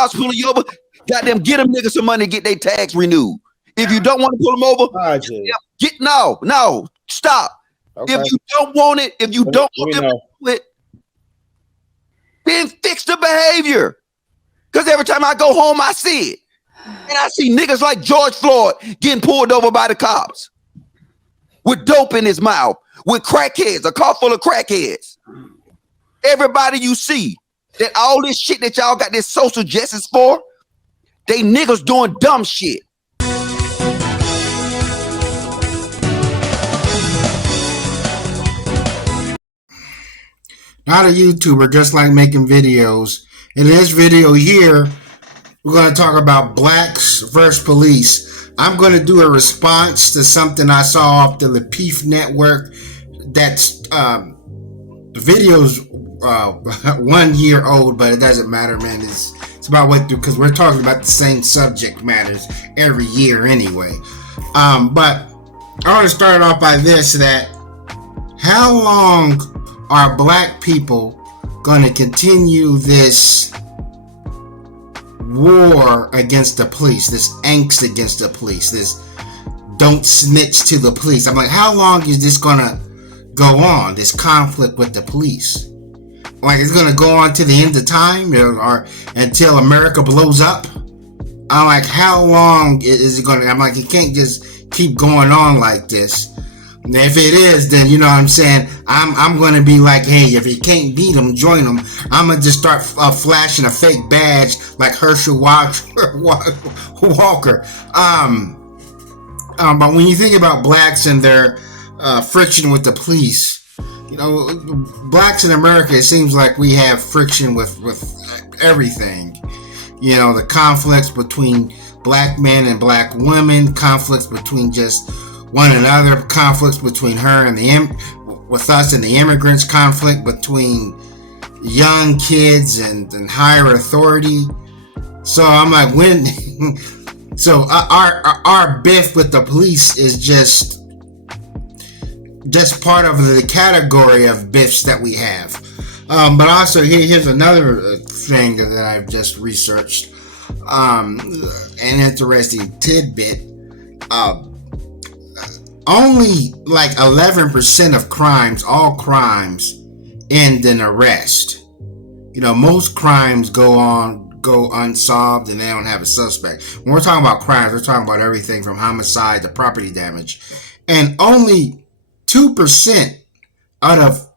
cops pulling you over, goddamn, get them niggas some money to get their tags renewed. If you don't want to pull them over, stop. Okay. If you don't want it, if you don't want them to do it, then fix the behavior. Because every time I go home, I see it. And I see niggas like George Floyd getting pulled over by the cops with dope in his mouth, with crackheads, a car full of crackheads. Everybody you see, that all this shit that y'all got this social justice for, they niggas doing dumb shit. Not a YouTuber, just like making videos. In this video here, we're going to talk about BlackS versus police. I'm going to do a response to something I saw off the lapeef network. That's the video's 1 year old, but it doesn't matter, man. It's about what, because we're talking about the same subject matters every year anyway. But I want to start off by this: that how long are black people going to continue this war against the police, this angst against the police, this don't snitch to the police? I'm like, how long is this going to go on, this conflict with the police? Like, it's going to go on to the end of time, or until America blows up? I'm like, how long is it going to? I'm like, it can't just keep going on like this. And if it is, then you know what I'm saying, I'm going to be like, hey, if you can't beat them, join them. I'm going to just start flashing a fake badge like Herschel Walker. But when you think about blacks and their friction with the police, you know, blacks in America, it seems like we have friction with everything. You know, the conflicts between black men and black women, conflicts between just one another, conflicts between her and with us and the immigrants, conflict between young kids and higher authority. So I'm like, when? So our biff with the police is just part of the category of biffs that we have. But also here's another thing that I've just researched. An interesting tidbit. Only like 11% of crimes, all crimes, end in arrest. You know, most crimes go unsolved and they don't have a suspect. When we're talking about crimes, we're talking about everything from homicide to property damage. And only 2% out of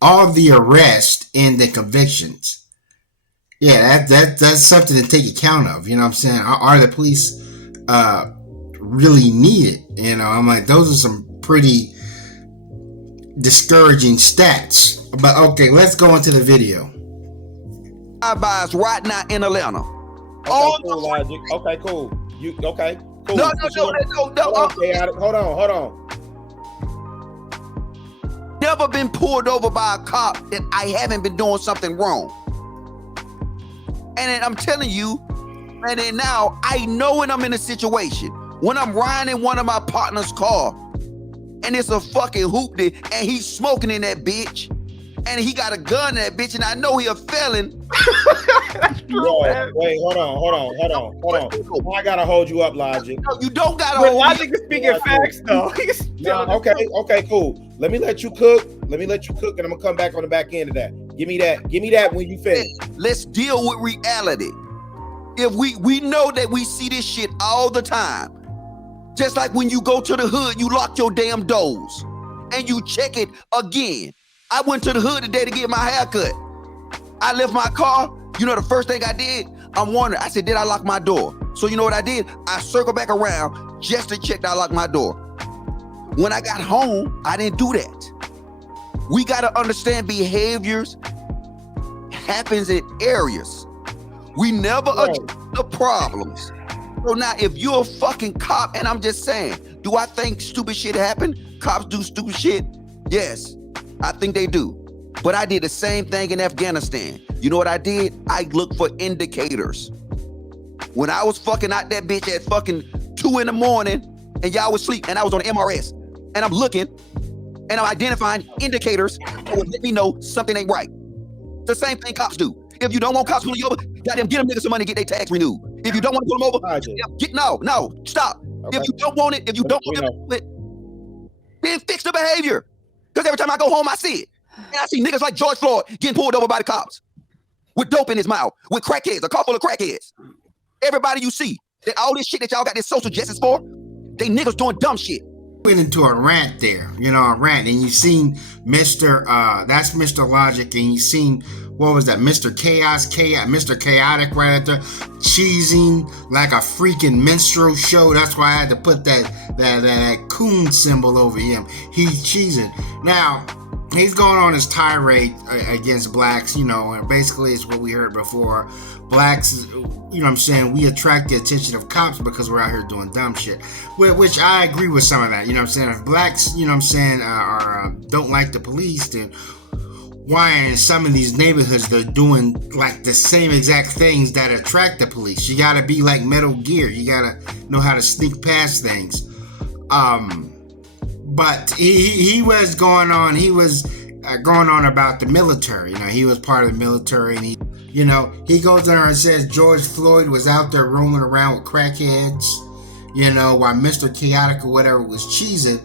all the arrests end in convictions. Yeah, that's something to take account of. You know what I'm saying? Are the police really needed? You know, I'm like, those are some pretty discouraging stats. But okay, let's go into the video. Buys right now in Atlanta. Okay, cool, Logic. Okay, cool. Okay, cool. No. Okay, hold on. Never been pulled over by a cop that I haven't been doing something wrong. And then I'm telling you, and then now I know when I'm in a situation, when I'm riding in one of my partner's car and it's a fucking hoopty and he's smoking in that bitch and he got a gun in that bitch and I know he a felon. That's true, man. Wait, hold on. I gotta hold you up, Logic. No, you don't gotta hold Logic is speaking facts, though. Okay, cool. Let me let you cook, and I'm gonna come back on the back end of that. Give me that when you finish. Let's deal with reality. If we know that we see this shit all the time. Just like when you go to the hood, you lock your damn doors and you check it again. I went to the hood today to get my hair cut. I left my car. You know the first thing I did? I'm wondering. I said, did I lock my door? So you know what I did? I circled back around just to check that I locked my door. When I got home, I didn't do that. We got to understand behaviors happens in areas. We never address the problems. So now if you're a fucking cop, and I'm just saying, do I think stupid shit happen? Cops do stupid shit? Yes, I think they do. But I did the same thing in Afghanistan. You know what I did? I looked for indicators. When I was fucking out that bitch at fucking 2 in the morning and y'all was asleep and I was on the MRS and I'm looking and I'm identifying indicators that would let me know something ain't right. The same thing cops do. If you don't want cops pulling you over, goddamn, get them niggas some money to get their tax renewed. If you don't want to pull them over, stop. Okay. If you don't want it, if you don't want it, then fix the behavior. Because every time I go home, I see it. And I see niggas like George Floyd getting pulled over by the cops with dope in his mouth, with crackheads, a car full of crackheads. Everybody you see, that all this shit that y'all got this social justice for, they niggas doing dumb shit. Went into a rant there, and you seen that's Mr. Logic, and you seen, what was that, Mr. Mr. Chaotic right at there, cheesing like a freaking minstrel show. That's why I had to put that coon symbol over him. He's cheesing. Now, he's going on his tirade against blacks, and basically it's what we heard before. Blacks, we attract the attention of cops because we're out here doing dumb shit. Which I agree with some of that, If blacks, don't like the police, then why in some of these neighborhoods they're doing like the same exact things that attract the police? You gotta be like Metal Gear. You gotta know how to sneak past things. But he was going on. He was going on about the military. He was part of the military, and he goes there and says George Floyd was out there roaming around with crackheads, while Mr. Chaotic or whatever was cheesing.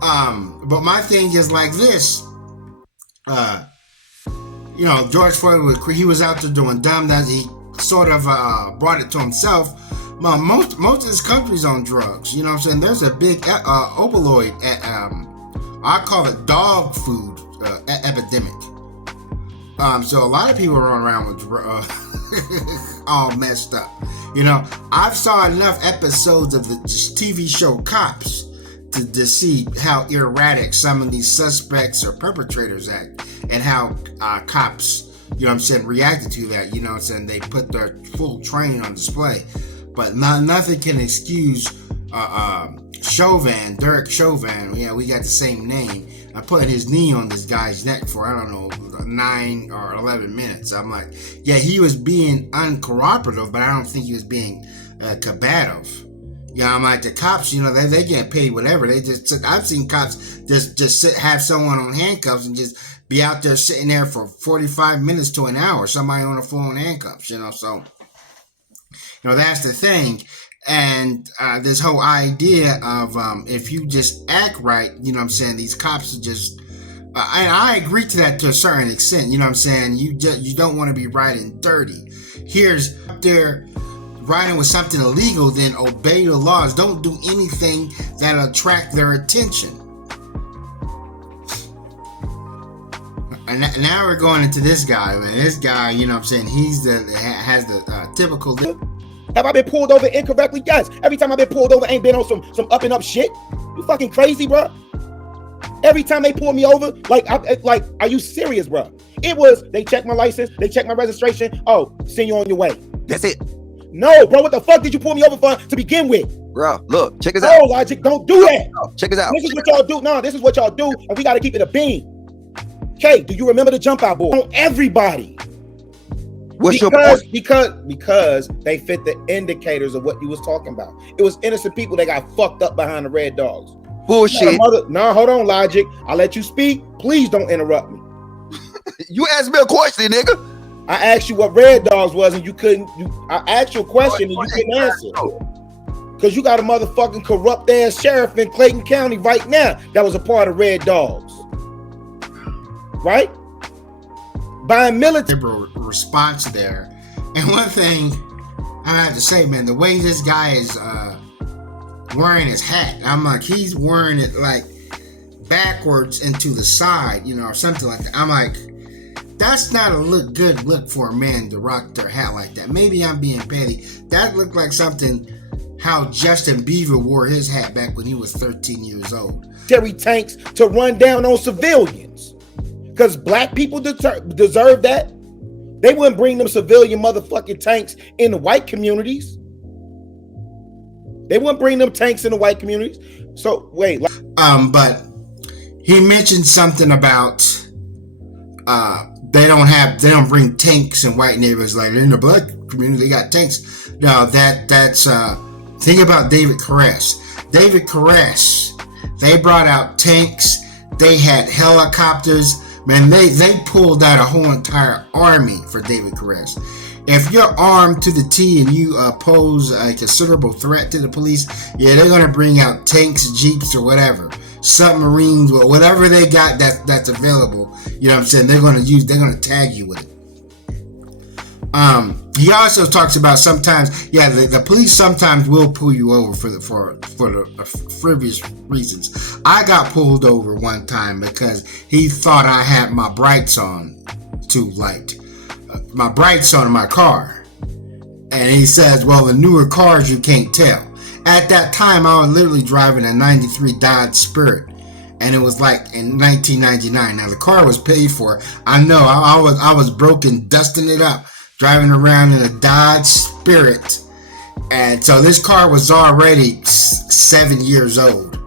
But my thing is like this. George Floyd was out there doing dumb. That he sort of brought it to himself. Most of this country's on drugs. There's a big opioid, I call it dog food epidemic. So a lot of people run around with all messed up. I've saw enough episodes of the TV show Cops to see how erratic some of these suspects or perpetrators act, and how cops, reacted to that. They put their full training on display. But nothing can excuse Chauvin, Derek Chauvin. We got the same name. I put his knee on this guy's neck for, 9 or 11 minutes. I'm like, yeah, he was being uncooperative, but I don't think he was being combative. I'm like, the cops, they get paid whatever. I've seen cops just have someone on handcuffs and just be out there sitting there for 45 minutes to an hour. Somebody on the phone handcuffs, so. That's the thing. And this whole idea of if you just act right, these cops are just, and I agree to that to a certain extent, you don't want to be riding dirty. Here's up there riding with something illegal, then obey the laws. Don't do anything that'll attract their attention. And now we're going into this guy, man. This guy, he's has the typical. Have I been pulled over incorrectly? Yes. Every time I've been pulled over, ain't been on some up and up shit. You fucking crazy, bro? Every time they pull me over, are you serious, bro? It was, they checked my license, they checked my registration. Oh, send you on your way. That's it. No, bro, what the fuck did you pull me over for to begin with? Bro, look, check us out. No, Logic, don't do that. Check us out. This is what y'all do. No, this is what y'all do, and we got to keep it a bean. Okay, do you remember the jump out board? On everybody. What's your point? Because they fit the indicators of what you was talking about. It was innocent people that got fucked up behind the red dogs. Bullshit. No, hold on, Logic. I'll let you speak. Please don't interrupt me. You asked me a question, nigga. I asked you what red dogs was, and you couldn't. I asked you a question and you couldn't answer. Because you got a motherfucking corrupt ass sheriff in Clayton County right now that was a part of Red Dogs. Right? By a military response there. And one thing I have to say, man, the way this guy is wearing his hat, I'm like, he's wearing it like backwards and to the side, or something like that. I'm like, that's not a good look for a man to rock their hat like that. Maybe I'm being petty. That looked like something how Justin Bieber wore his hat back when he was 13 years old. Tanks to run down on civilians. Because black people deserve that. They wouldn't bring them civilian motherfucking tanks in the white communities. They wouldn't bring them tanks in the white communities. So wait. But he mentioned something about they don't bring tanks in white neighborhoods like in the black community. They got tanks. No, that's think about David Koresh. David Koresh. They brought out tanks. They had helicopters. Man, they pulled out a whole entire army for David Perez. If you're armed to the T and you pose a considerable threat to the police, yeah, they're gonna bring out tanks, jeeps, or whatever, submarines, or whatever they got that's available. You know what I'm saying? They're gonna tag you with it. He also talks about sometimes, yeah, the police sometimes will pull you over for the frivolous reasons. I got pulled over one time because he thought I had my brights on too light, my brights on in my car, and he says, well, the newer cars you can't tell. At that time, I was literally driving a '93 Dodge Spirit, and it was like in 1999. Now the car was paid for. I know I was broken, dusting it up, driving around in a Dodge Spirit, and so this car was already 7 years old.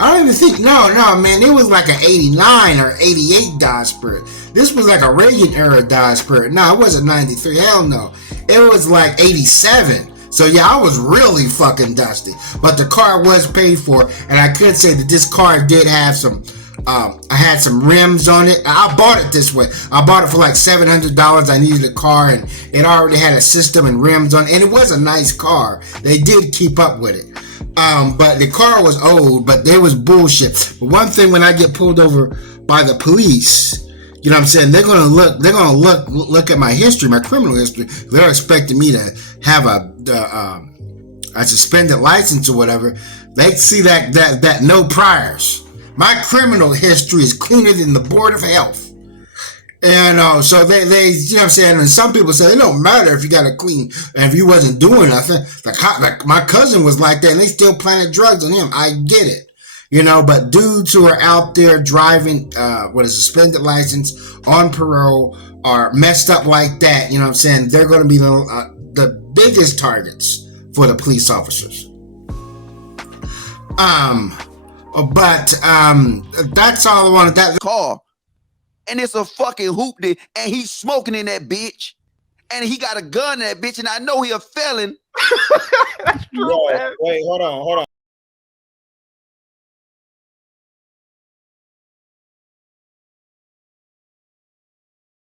I don't even think, no, man, it was like an 89 or 88 Dodge Spirit. This was like a Reagan era Dodge Spirit. No, it wasn't 93, hell no. It was like 87. So yeah, I was really fucking dusty. But the car was paid for, and I could say that this car did have some, I had some rims on it. I bought it this way. I bought it for like $700. I needed a car, and it already had a system and rims on it. And it was a nice car. They did keep up with it. But the car was old, but there was bullshit. But one thing, when I get pulled over by the police, you know what I'm saying, they're gonna look at my history, my criminal history. They're expecting me to have a suspended license or whatever. They see that no priors. My criminal history is cleaner than the Board of Health. And so they you know what I'm saying, and some people say it don't matter if you got a clean and if you wasn't doing nothing. Like my cousin was like that, and they still planted drugs on him. I get it, you know, but dudes who are out there driving with a suspended license, on parole, are messed up like that, you know what I'm saying, they're going to be the biggest targets for the police officers. But that's all I wanted. That car, and it's a fucking hoopty, and he's smoking in that bitch, and he got a gun in that bitch, and I know he a felon. That's true, man. Wait, hold on.